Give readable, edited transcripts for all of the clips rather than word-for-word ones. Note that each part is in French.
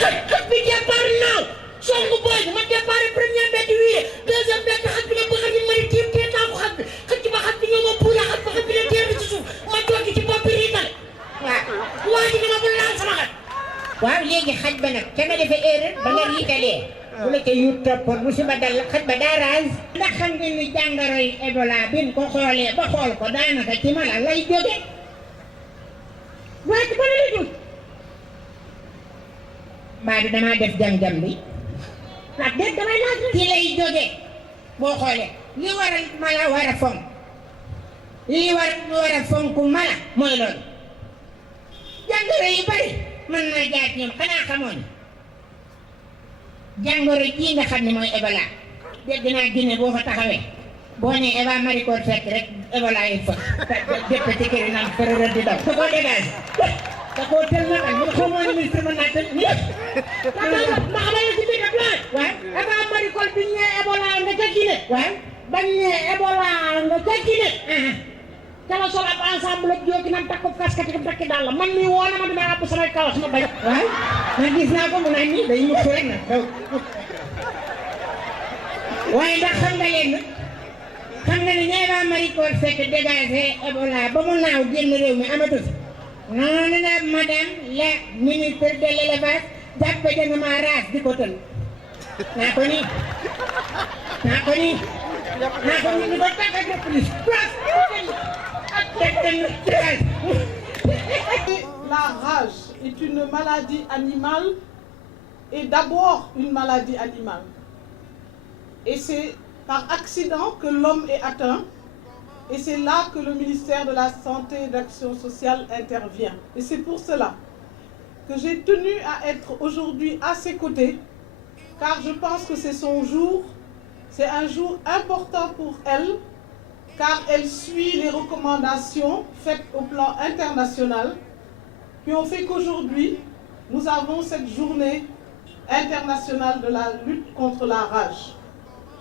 xaj bi départ naaw songu booy bi ma départ premier mbedd wii deuxième mbedd xaj bi ne bu xaj bi ma ne tiim tee naa ko xaj bi xaj ba xaj bi ñëw ma puula xaj ba xaj bi ne teer ci suuf ma toog ci bopp bi riitale waaw waa ji dama bu laal sama xaj waaw léegi xaj ba nag ca nga defee erreur ba nga riitalee bu la ca yu toppoon musiba dal la xaj ba daa raas ndax xam ngeen ni jàngoroy Ebola bin ko xoolee ba xool ko daanaka ci mala lay jóge waa ci mala lay jóge mbaa du damaa def jam-jam bi ndax déet damay laaj ci lay jóge boo xoolee li waral mala war a fonk li war a fonk mala mooy loolu jàngoro yu bari mën naa jaar ñoom xanaa xamoon jàngoro ji nga xam ne mooy Ebola dégg naa Guinée boo fa taxawee boo nee Eva Marie Coll Seck rek Ebola yi fa dépp ci kër yi naan fërërër di daw da koo dégage da koo tel na ak ñu xamoo ne ministre mën naa tël ma xamal la ci biir ak laaj waaw Eva Marie Coll biñ nee Ebola nga ca Guinée waaw bañ nee Ebola nga ca Guinée kala sol ab ensemble ak jógi naan takku casquette ak takki daal la man mii woo na ma dina àbb samay kawas ma bañ waaw man gis naa ko mu naan nii day mucc rek nag daw waaye ndax xam nga leen xam nga ni Eva Marie Coll Seck dégagé Ebola ba mu naaw génn réew mi amatu fi noonu la madame la ministre de l'élevage jàppe da nga ma raas di ko tël naa ko nii ni ko tàggat na police La rage est une maladie animale et d'abord une maladie animale. Et c'est par accident que l'homme est atteint. Et c'est là que le ministère de la Santé et de l'Action sociale intervient. Et c'est pour cela que j'ai tenu à être aujourd'hui à ses côtés, car je pense que c'est son jour. C'est un jour important pour elle, car elle suit les recommandations faites au plan international qui ont fait qu'aujourd'hui, nous avons cette journée internationale de la lutte contre la rage.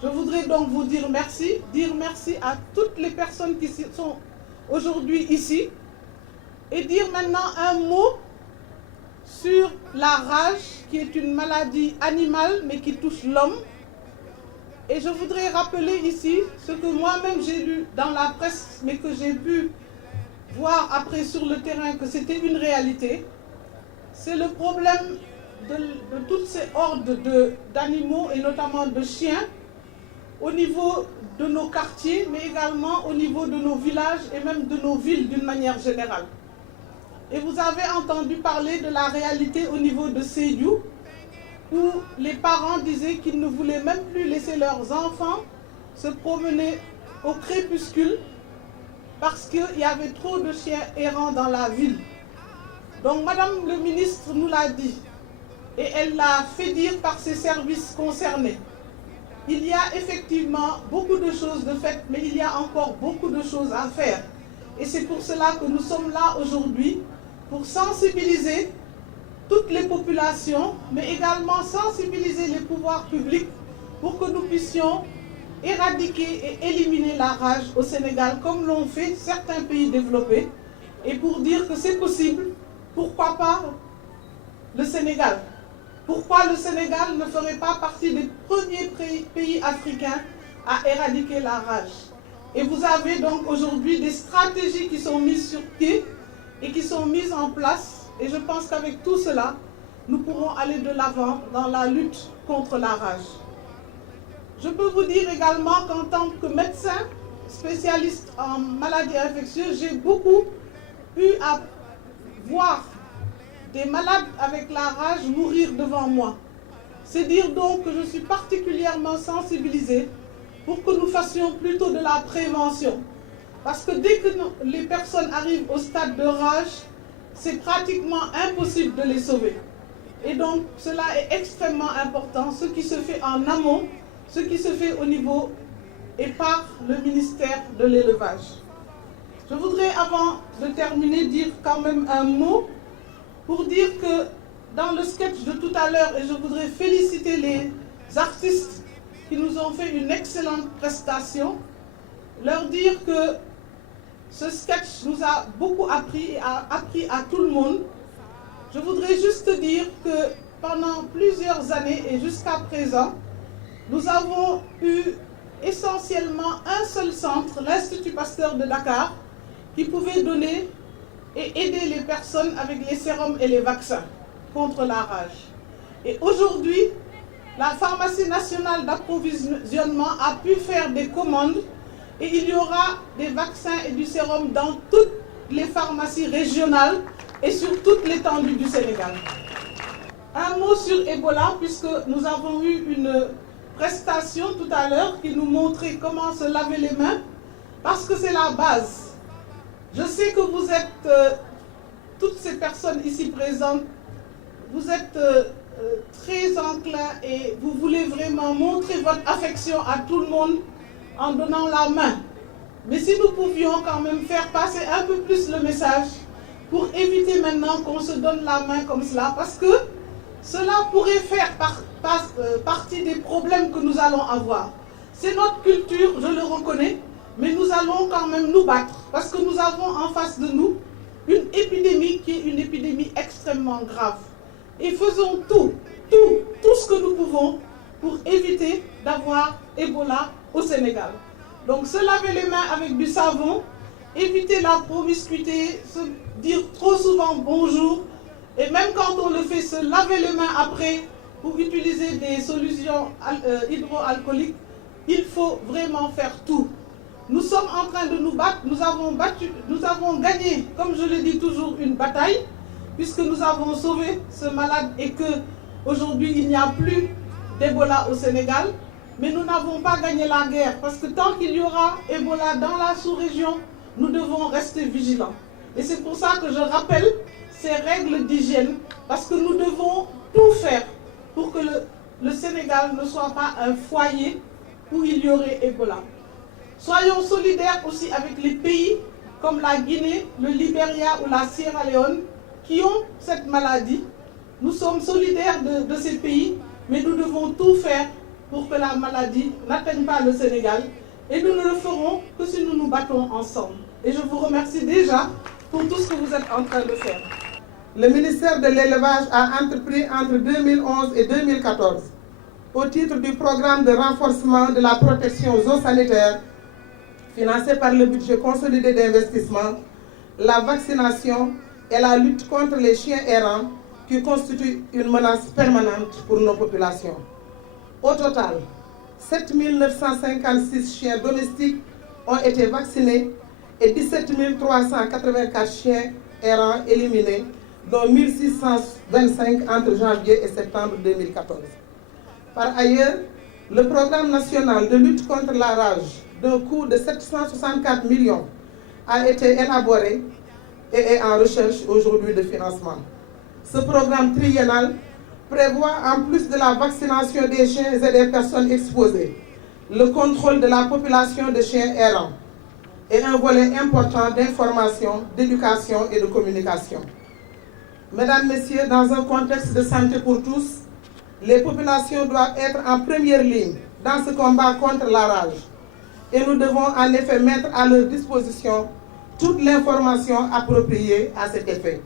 Je voudrais donc vous dire merci à toutes les personnes qui sont aujourd'hui ici et dire maintenant un mot sur la rage qui est une maladie animale mais qui touche l'homme. Et je voudrais rappeler ici ce que moi-même j'ai lu dans la presse, mais que j'ai pu voir après sur le terrain que c'était une réalité. C'est le problème de toutes ces hordes d'animaux et notamment de chiens au niveau de nos quartiers, mais également au niveau de nos villages et même de nos villes d'une manière générale. Et vous avez entendu parler de la réalité au niveau de Sédhiou, où les parents disaient qu'ils ne voulaient même plus laisser leurs enfants se promener au crépuscule parce qu'il y avait trop de chiens errants dans la ville. Donc Madame le ministre nous l'a dit et elle l'a fait dire par ses services concernés. Il y a effectivement beaucoup de choses de faites, mais il y a encore beaucoup de choses à faire. Et c'est pour cela que nous sommes là aujourd'hui, pour sensibiliser toutes les populations, mais également sensibiliser les pouvoirs publics pour que nous puissions éradiquer et éliminer la rage au Sénégal, comme l'ont fait certains pays développés, et pour dire que c'est possible, pourquoi pas le Sénégal? Pourquoi le Sénégal ne ferait pas partie des premiers pays africains à éradiquer la rage? Et vous avez donc aujourd'hui des stratégies qui sont mises sur pied et qui sont mises en place. Et je pense qu'avec tout cela, nous pourrons aller de l'avant dans la lutte contre la rage. Je peux vous dire également qu'en tant que médecin spécialiste en maladies infectieuses, j'ai beaucoup eu à voir des malades avec la rage mourir devant moi. C'est dire donc que je suis particulièrement sensibilisée pour que nous fassions plutôt de la prévention. Parce que dès que les personnes arrivent au stade de rage, c'est pratiquement impossible de les sauver. Et donc, cela est extrêmement important, ce qui se fait en amont, ce qui se fait au niveau et par le ministère de l'élevage. Je voudrais, avant de terminer, dire quand même un mot pour dire que dans le sketch de tout à l'heure, et je voudrais féliciter les artistes qui nous ont fait une excellente prestation, leur dire que ce sketch nous a beaucoup appris et a appris à tout le monde. Je voudrais juste dire que pendant plusieurs années et jusqu'à présent, nous avons eu essentiellement un seul centre, l'Institut Pasteur de Dakar, qui pouvait donner et aider les personnes avec les sérums et les vaccins contre la rage. Et aujourd'hui, la pharmacie nationale d'approvisionnement a pu faire des commandes et il y aura des vaccins et du sérum dans toutes les pharmacies régionales et sur toute l'étendue du Sénégal. Un mot sur Ebola, puisque nous avons eu une prestation tout à l'heure qui nous montrait comment se laver les mains, parce que c'est la base. Je sais que vous êtes, toutes ces personnes ici présentes, vous êtes très enclins et vous voulez vraiment montrer votre affection à tout le monde en donnant la main. Mais si nous pouvions quand même faire passer un peu plus le message pour éviter maintenant qu'on se donne la main comme cela, parce que cela pourrait faire partie des problèmes que nous allons avoir. C'est notre culture, je le reconnais, mais nous allons quand même nous battre parce que nous avons en face de nous une épidémie qui est une épidémie extrêmement grave. Et faisons tout ce que nous pouvons pour éviter d'avoir Ebola au Sénégal. Donc se laver les mains avec du savon, éviter la promiscuité, se dire trop souvent bonjour, et même quand on le fait, se laver les mains après pour utiliser des solutions hydroalcooliques, il faut vraiment faire tout. Nous sommes en train de nous battre, nous avons gagné, comme je le dis toujours, une bataille, puisque nous avons sauvé ce malade et qu'aujourd'hui il n'y a plus d'Ebola au Sénégal. Mais nous n'avons pas gagné la guerre, parce que tant qu'il y aura Ebola dans la sous-région, nous devons rester vigilants. Et c'est pour ça que je rappelle ces règles d'hygiène, parce que nous devons tout faire pour que le Sénégal ne soit pas un foyer où il y aurait Ebola. Soyons solidaires aussi avec les pays comme la Guinée, le Libéria ou la Sierra Leone qui ont cette maladie. Nous sommes solidaires de ces pays, mais nous devons tout faire pour que la maladie n'atteigne pas le Sénégal. Et nous ne le ferons que si nous nous battons ensemble. Et je vous remercie déjà pour tout ce que vous êtes en train de faire. Le ministère de l'Élevage a entrepris entre 2011 et 2014, au titre du programme de renforcement de la protection zoosanitaire, financé par le budget consolidé d'investissement, la vaccination et la lutte contre les chiens errants qui constituent une menace permanente pour nos populations. Au total, 7 956 chiens domestiques ont été vaccinés et 17 384 chiens errants éliminés, dont 1625 entre janvier et septembre 2014. Par ailleurs, le programme national de lutte contre la rage, d'un coût de 764 millions, a été élaboré et est en recherche aujourd'hui de financement. Ce programme triennal prévoit, en plus de la vaccination des chiens et des personnes exposées, le contrôle de la population de chiens errants et un volet important d'information, d'éducation et de communication. Mesdames, Messieurs, dans un contexte de santé pour tous, les populations doivent être en première ligne dans ce combat contre la rage. Et nous devons en effet mettre à leur disposition toute l'information appropriée à cet effet.